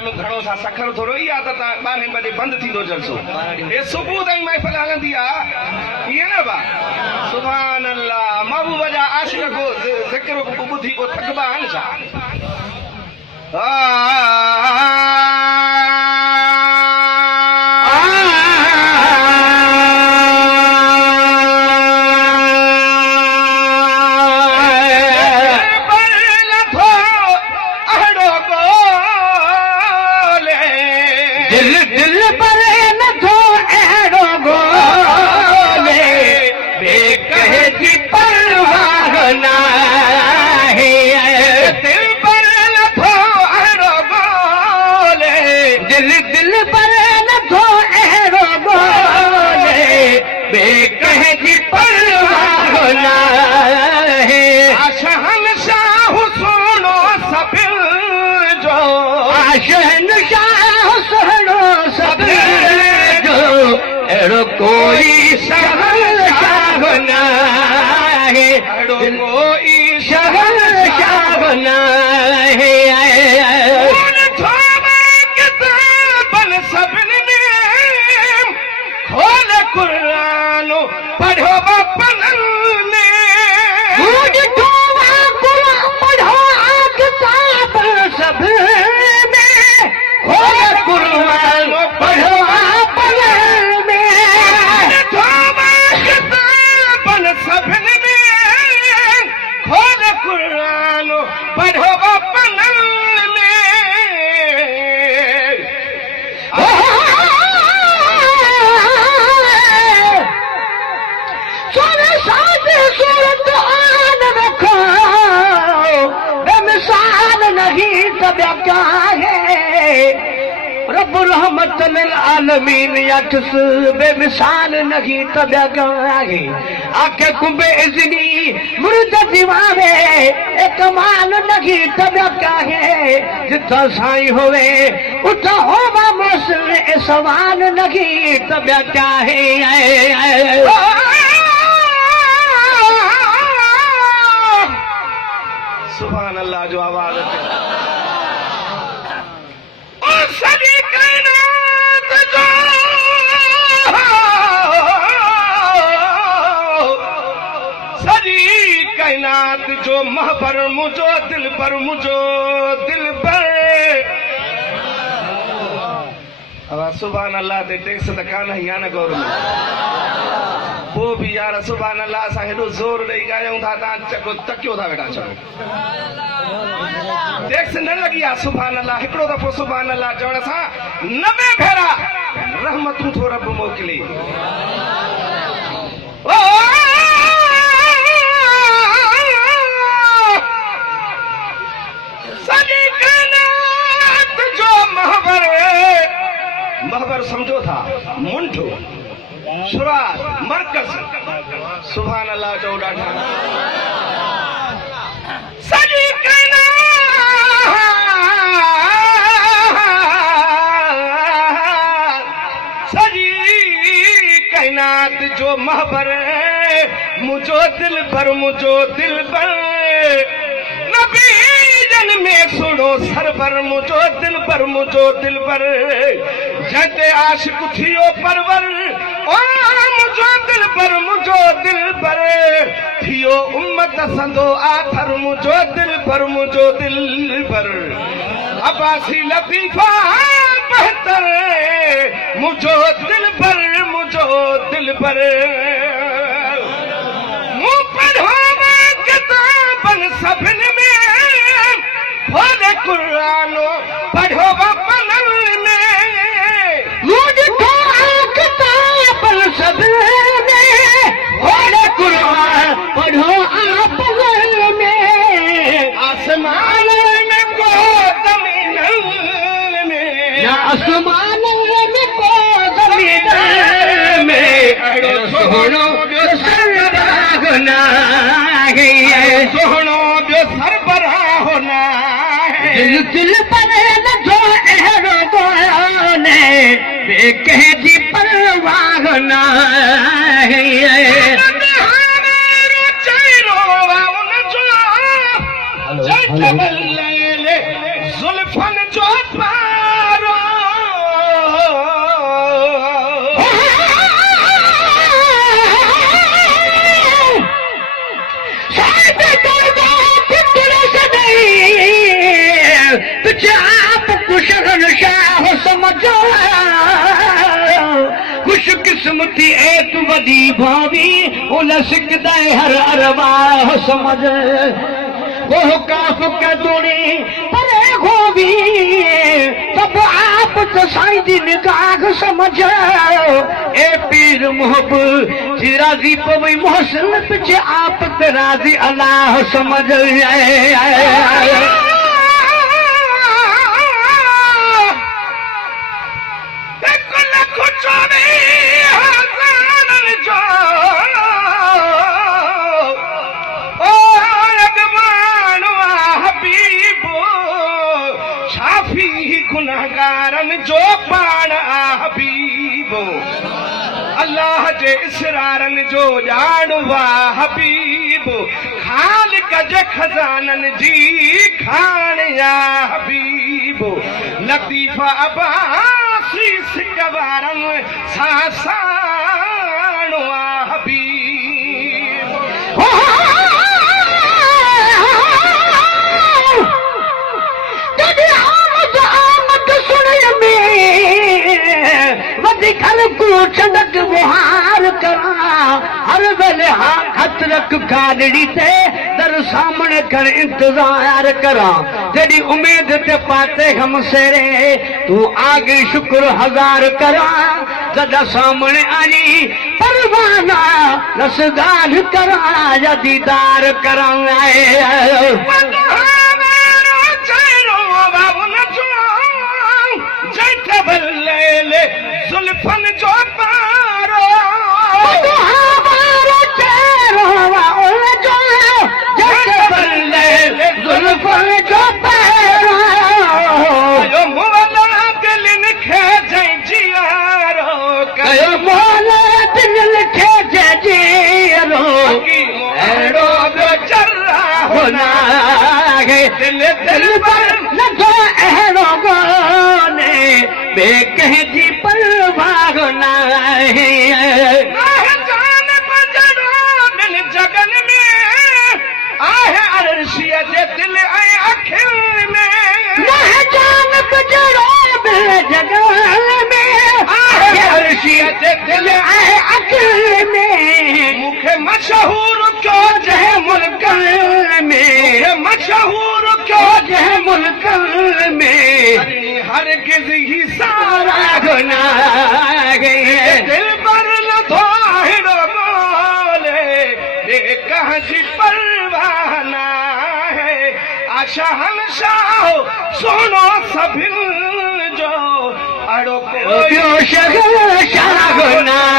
time घणो सा सखर थोरो ई आदत 12 बजे बंद थींदो जलसो ए सुबह ताईं महफ़िल हलंदी आ ये ना बा सुभान अल्लाह महबूब जा आशिक को ज़िक्र को बुधी को थकबा आन छा कोई शहंशाह नहीं कोई शहंशाह नहीं किताबन सभिन में खोल कुरान पढ़ो पनन में पढ़ो किताब सब में खोल कुरान पढ़ो सभिन में खोल कुरान पढ़ो पनन में सूरत आन रखो बेमिसाल नहीं तब क्या है रब्बुल रहमत लिल आलमीन यक्स बेमिसाल नहीं तब है आखे कुंभे इज़नी मुर्द दीवाने एक कमाल नहीं तब क्या है जितना साई होवे उठा होवा मौसम सवाल नहीं तब क्या है सुभान अल्लाह जो आवाज है सभी कायनात जो सजी कायनात जो महबर मुझो दिल पर अब सुभान अल्लाह ते टेक्स त कान या न गौर में वो भी यार सुभान अल्लाह असां हेॾो ज़ोर ॾेई ॻायूं था तव्हां चको तकियो था वेठा चओ टेक्स न लगी आहे सुभान अल्लाह हिकिड़ो दफ़ो सुभान अल्लाह चवण सां 90 भेरा रहमतूं थो रब मोकिले सॼी कायनात जो महबर समझो था मुंठो शुरात मरकज सुभान अल्लाह चओ ॾाढा सॼी कायनात जो महबर मुझो दिल पर नबी जन में सुनो सरबर मुझो दिल पर जते आशिक थियो परवर ओ मुझो दिल पर थियो उम्मत संदो आखर मुझो दिल पर अब्बासी लतीफा बेहतर मुझो दिल पर मुँह पढ़ो किताबन सभिन में खोल कुरान पढ़ो पनन में किताबन सभिन में खोल कुरान पढ़ो पनन में आसमान में को जमीन में आसमान में को जमीन में सोहणो सरबराह ना दिल पर नथो अहिड़ो कोन्हे कंहिंजी परवाह न जुल्फन जो शहनशाह समझो खुश किस्मती ए तू वॾी भावी उन सिकदा हर अरवाह समझ वो काफ का दूरी परे गोभी तब आप तो साईं जी निगाह समझ ए पीर मोहब्बत जी राजी पवई मोहसिन पिछे आप ते राजी अल्लाह समझ गुनाहगारन जो पाण हबीबो अल्लाह जे इसरारन जो ॼाणवा हबीबो खालिक जे खजानन जी खान या हबीबो लतीफ़ा अब्बासी सिकवारन सासाणवा हबीब चंडक बुहार करा हर वेले हथ रख गाड़ी ते दर सामने कर इंतजार करा जड़ी उम्मीद ते पाते हम सेरे तू आगे शुक्र हजार करा जदा सामने आनी परवाना रसदार करा या दीदार करा जुल्फन जो पारो हमारो चेहरा जुल्फन जो पारो यो मोला दिल खे जियारो कयो मोला दिल खे जियारो एड़ो बेचरा होना है दिल पर लगा एड़ो गोने बेकह जी परवाह नहीं जान बजड़ो बिन जगन में आहे अरशिया जे दिल ऐं अखियुनि में जान बजड़ो बिन जगन में आहे अरशिया जे दिल ऐं अखियुनि में मूंखे मशहूर कयो जंहिं मुल्कनि में मशहूर कयो जंहिं मुल्कनि में हरगिज़ ही सारा गुनाह दिल पर न थोड़ो बोले बेकह जी परवाह ना है आशा हंशाह सुनो सभिन जो अड़ो को शाह गुनाह